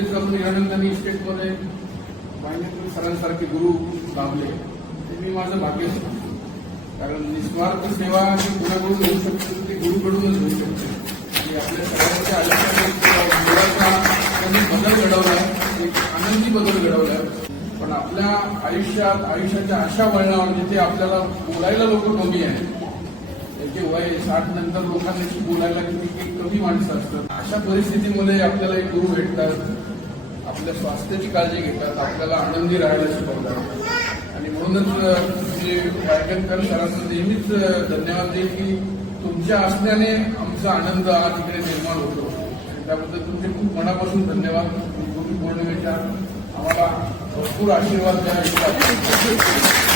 नुकतेच आपण हिरानंदानी इस्टेटमध्ये मान्यवर सरांसारखे गुरु लाभले ते मी माझं भाग्य समजतो. कारण निस्वार्थ सेवा जी गुणाकडून होऊ शकते ते गुरुकडूनच होऊ शकते. आणि आपल्या सगळ्यांच्या आयुष्यात मुलाचा त्यांनी बदल घडवला, एक आनंदी बदल घडवला. पण आपल्या आयुष्याच्या अशा वळणावर जिथे आपल्याला बोलायला लोक कमी आहेत, त्याचे वय 60 नंतर लोकांशी बोलायला किती कमी माणसं असतात, अशा परिस्थितीमध्ये आपल्याला एक गुरु भेटतात, आपल्या स्वास्थ्याची काळजी घेतात, आपल्याला आनंदी राहायला शिकवतात. आणि म्हणूनच जे वायकणकर सरांना नेहमीच धन्यवाद देईल की तुमच्या असण्याने आमचा आनंद आज इकडे निर्माण होतो. त्याबद्दल तुमचे खूप मनापासून धन्यवाद. गुरु पौर्णिमेच्या आम्हाला भरपूर आशीर्वाद द्या.